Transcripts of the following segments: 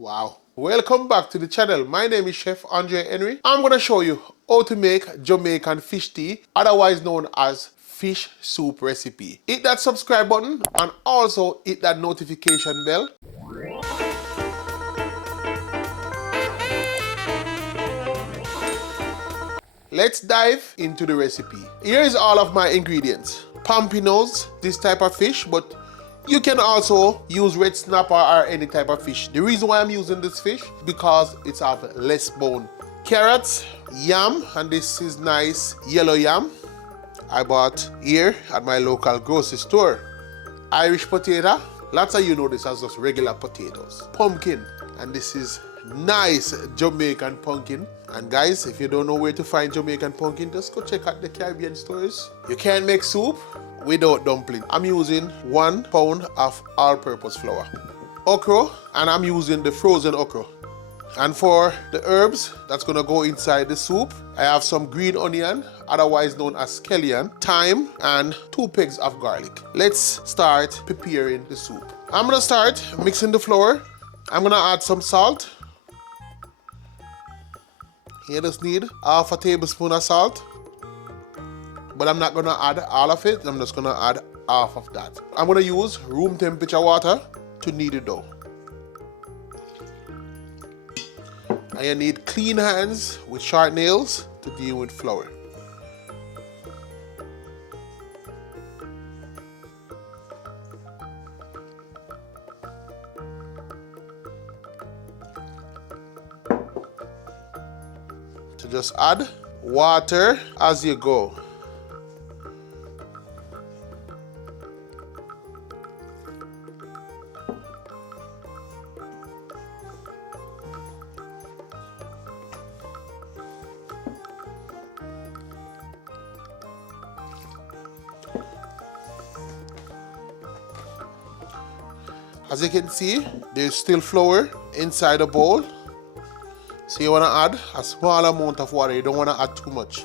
Wow. Welcome back to the channel. My name is Chef Andre Henry. I'm going to show you how to make Jamaican fish tea, otherwise known as fish soup recipe. Hit that subscribe button and also hit that notification bell. Let's dive into the recipe. Here is all of my ingredients. Pompanoes, this type of fish, but you can also use red snapper or any type of fish. The reason why I'm using this fish, because it's have less bone. Carrots, yam, and this is nice yellow yam I bought here at my local grocery store. Irish potato, lots of you know this as just regular potatoes. Pumpkin, and this is nice Jamaican pumpkin. And guys, if you don't know where to find Jamaican pumpkin, just go check out the Caribbean stores. You can't make soup without dumpling. I'm using 1 pound of all-purpose flour. Okra, and I'm using the frozen okra. And for the herbs that's gonna go inside the soup, I have some green onion, otherwise known as scallion, thyme, and 2 pegs of garlic. Let's start preparing the soup. I'm gonna start mixing the flour. I'm gonna add some salt. You just need half a tablespoon of salt, but I'm not gonna add all of it. I'm just gonna add half of that. I'm gonna use room temperature water to knead the dough. And you need clean hands with sharp nails to deal with flour. To just add water as you go. As you can see, there's still flour inside the bowl. So you want to add a small amount of water. You don't want to add too much.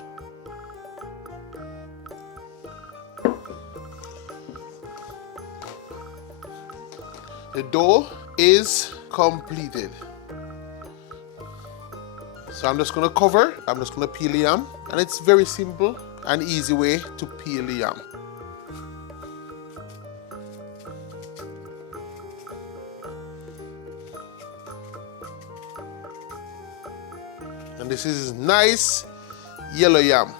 The dough is completed. So I'm just going to cover. I'm just going to peel the yam. And it's very simple and easy way to peel the yam. And this is nice yellow yam.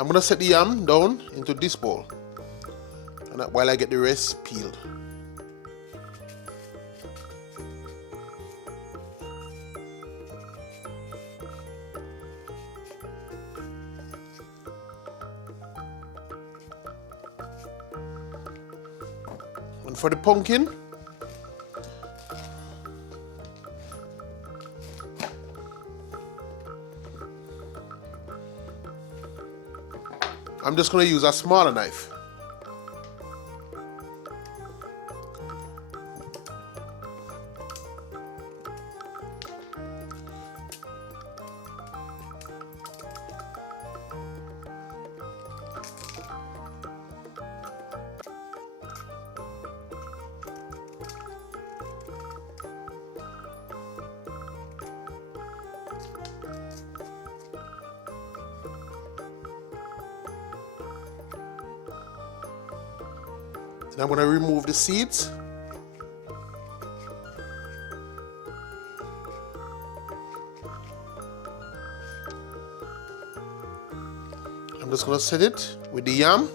I'm gonna set the yam down into this bowl, and while I get the rest peeled. And for the pumpkin, I'm just going to use a smaller knife. Now I'm going to remove the seeds. I'm just going to set it with the yam.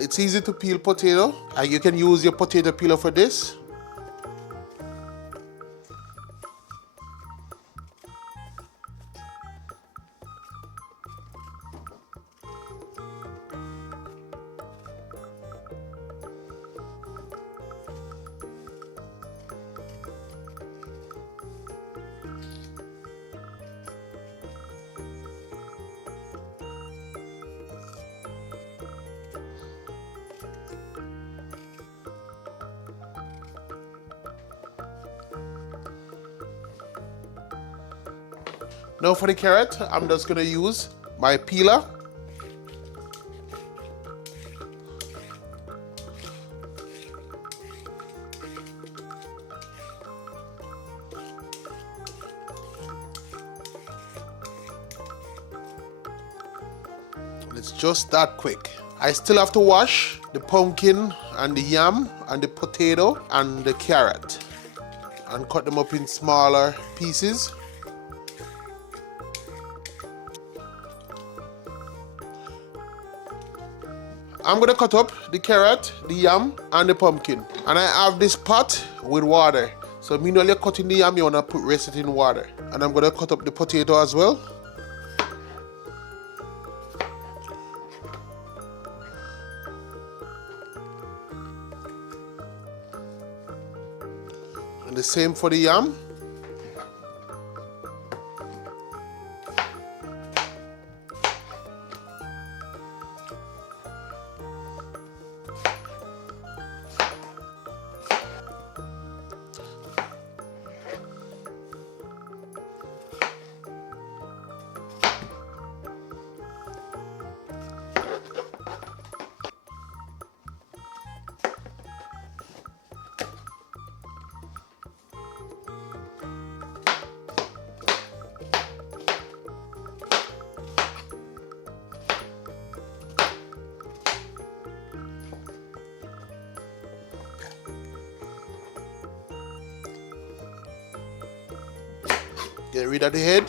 It's easy to peel potato. You can use your potato peeler for this. Now for the carrot, I'm just gonna use my peeler. It's just that quick. I still have to wash the pumpkin and the yam and the potato and the carrot and cut them up in smaller pieces. I'm gonna cut up the carrot, the yam, and the pumpkin. And I have this pot with water. So meanwhile you're cutting the yam, you wanna rest it in water. And I'm gonna cut up the potato as well. And the same for the yam. Get rid of the head.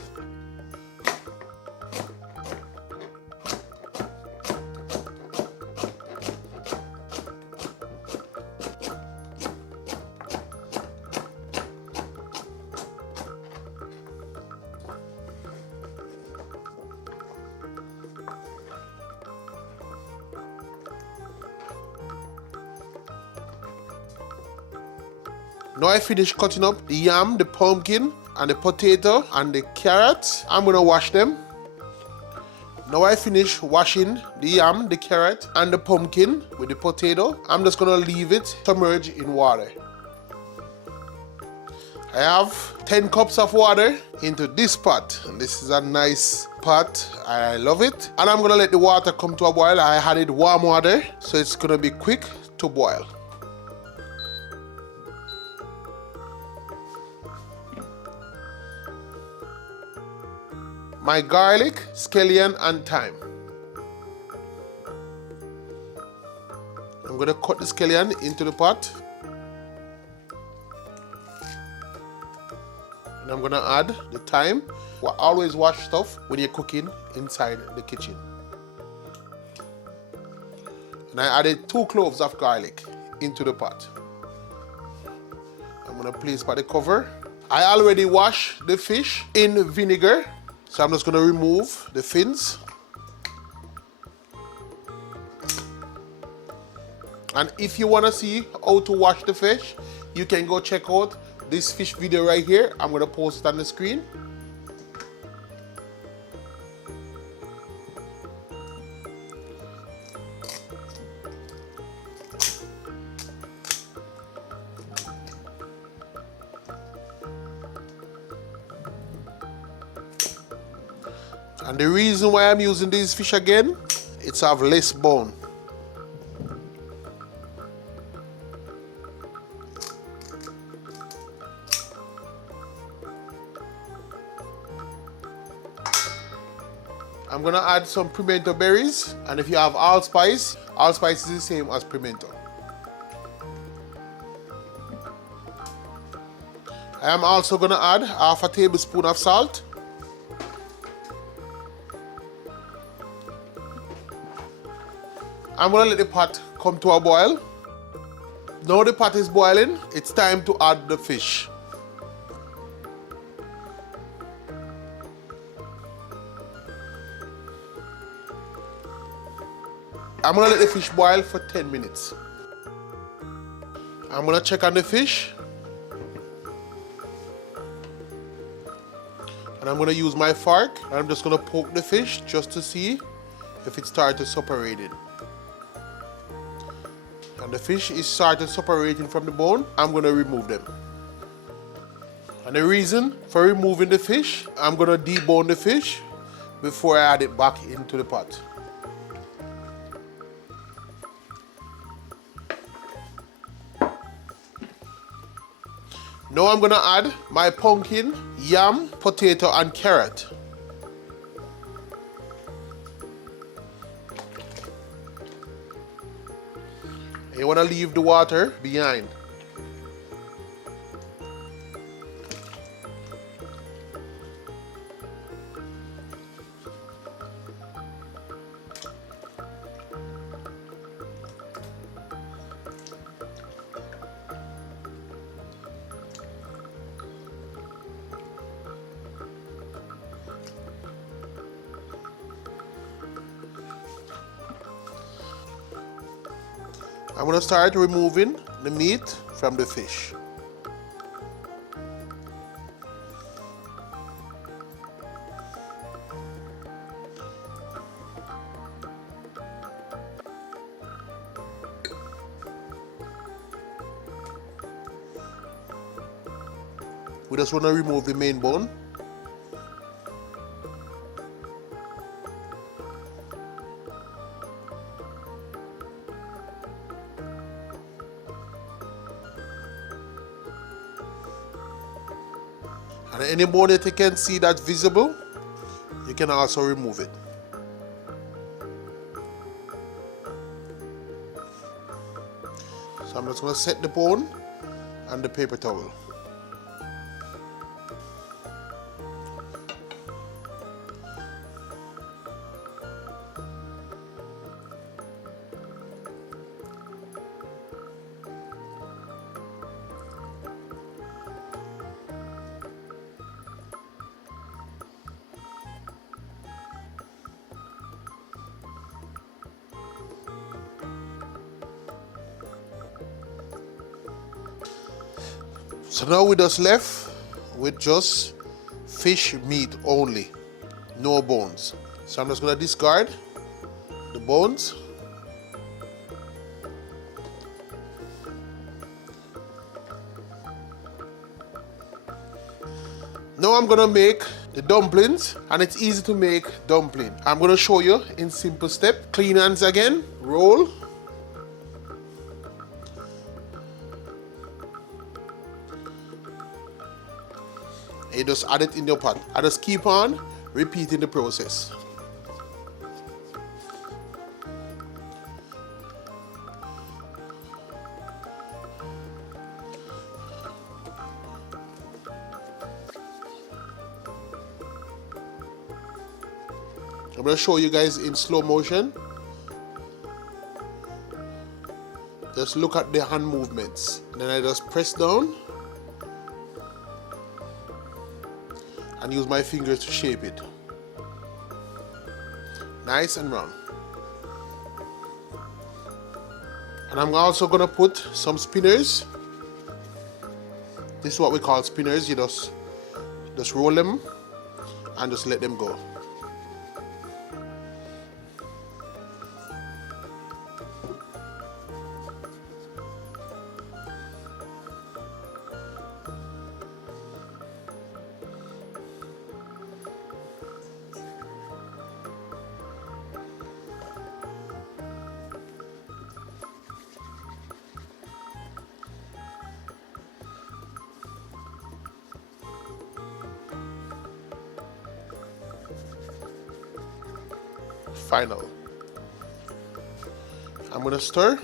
Now I finish cutting up the yam, the pumpkin, and the potato and the carrot. I'm gonna wash them. Now I finish washing the yam, the carrot, and the pumpkin with the potato. I'm just gonna leave it submerge in water. I have 10 cups of water into this pot. And this is a nice pot. I love it. And I'm gonna let the water come to a boil. I added warm water, so it's gonna be quick to boil. My garlic, scallion, and thyme. I'm gonna cut the scallion into the pot. And I'm gonna add the thyme. Always wash stuff when you're cooking inside the kitchen. And I added 2 cloves of garlic into the pot. I'm gonna place by the cover. I already washed the fish in vinegar. So I'm just gonna remove the fins. And if you wanna see how to wash the fish, you can go check out this fish video right here. I'm gonna post it on the screen. And the reason why I'm using these fish again, it's have less bone. I'm gonna add some pimento berries, and if you have allspice is the same as pimento. I am also gonna add half a tablespoon of salt. I'm gonna let the pot come to a boil. Now the pot is boiling, it's time to add the fish. I'm gonna let the fish boil for 10 minutes. I'm gonna check on the fish. And I'm gonna use my fork, and I'm just gonna poke the fish just to see if it started separating. And the fish is started separating from the bone. I'm gonna remove them. And the reason for removing the fish, I'm gonna debone the fish before I add it back into the pot. Now I'm gonna add my pumpkin, yam, potato, and carrot. You wanna leave the water behind. I'm gonna start removing the meat from the fish. We just wanna remove the main bone. And any bone that you can see that's visible, you can also remove it. So I'm just going to set the bone and the paper towel. So now we're just left with just fish meat only, no bones. So I'm just gonna discard the bones. Now I'm gonna make the dumplings, and it's easy to make dumpling. I'm gonna show you in simple step. Clean hands again, roll. You just add it in your pot. I just keep on repeating the process. I'm going to show you guys in slow motion. Just look at the hand movements. Then I just press down and use my fingers to shape it. Nice and round. And I'm also gonna put some spinners. This is what we call spinners. You just roll them and just let them go. Final. I'm gonna stir.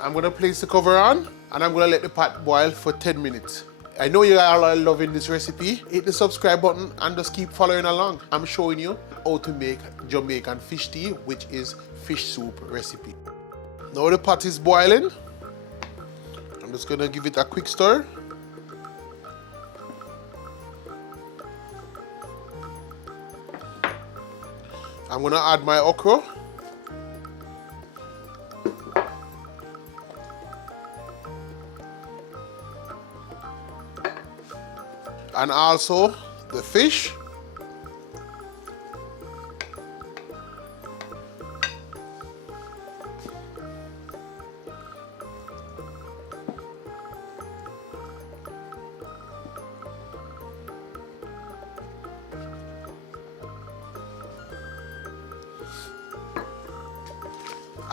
I'm gonna place the cover on and I'm gonna let the pot boil for 10 minutes. I know you all are loving this recipe. Hit the subscribe button and just keep following along. I'm showing you how to make Jamaican fish tea, which is fish soup recipe. Now the pot is boiling. I'm just gonna give it a quick stir. I'm gonna add my okra. And also the fish.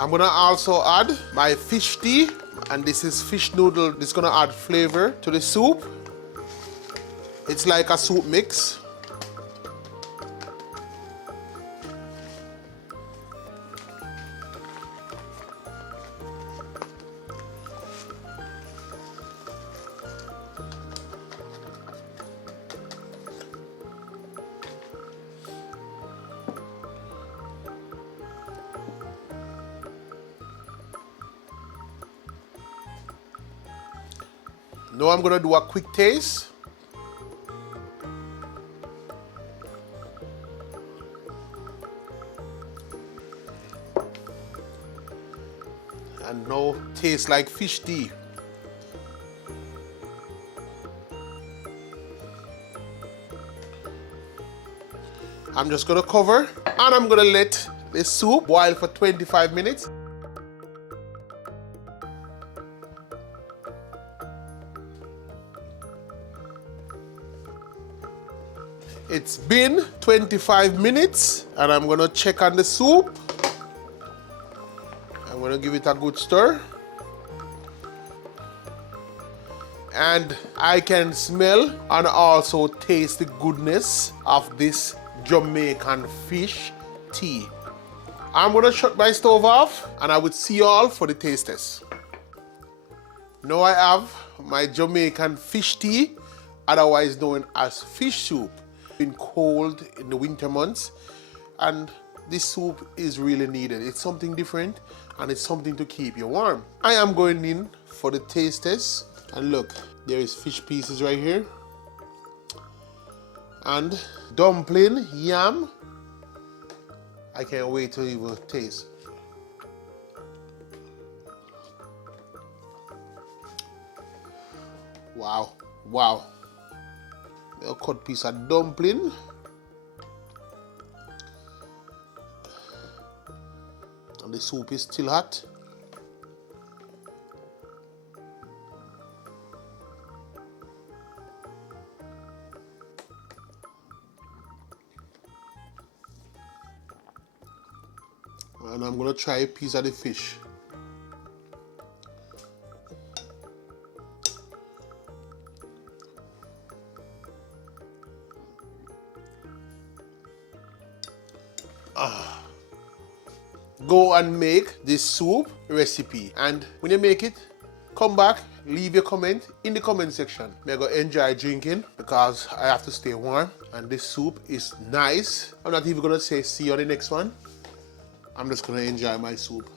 I'm gonna also add my fish tea, and this is fish noodle. This is gonna add flavor to the soup. It's like a soup mix. Now I'm gonna do a quick taste. And now tastes like fish tea. I'm just gonna cover and I'm gonna let the soup boil for 25 minutes. It's been 25 minutes and I'm gonna check on the soup. I'm gonna give it a good stir. And I can smell and also taste the goodness of this Jamaican fish tea. I'm gonna shut my stove off and I would see you all for the taste test. Now I have my Jamaican fish tea, otherwise known as fish soup. Been cold in the winter months and this soup is really needed. It's something different and it's something to keep you warm. I am going in for the taste test and look, there is fish pieces right here and dumpling, yam. I can't wait to even taste. Wow, wow. A cut piece of dumpling. And the soup is still hot. And I'm gonna try a piece of the fish. Go and make this soup recipe, and when you make it, come back, leave your comment in the comment section. I'm gonna enjoy drinking because I have to stay warm, and this soup is nice. I'm not even gonna say see you on the next one. I'm just gonna enjoy my soup.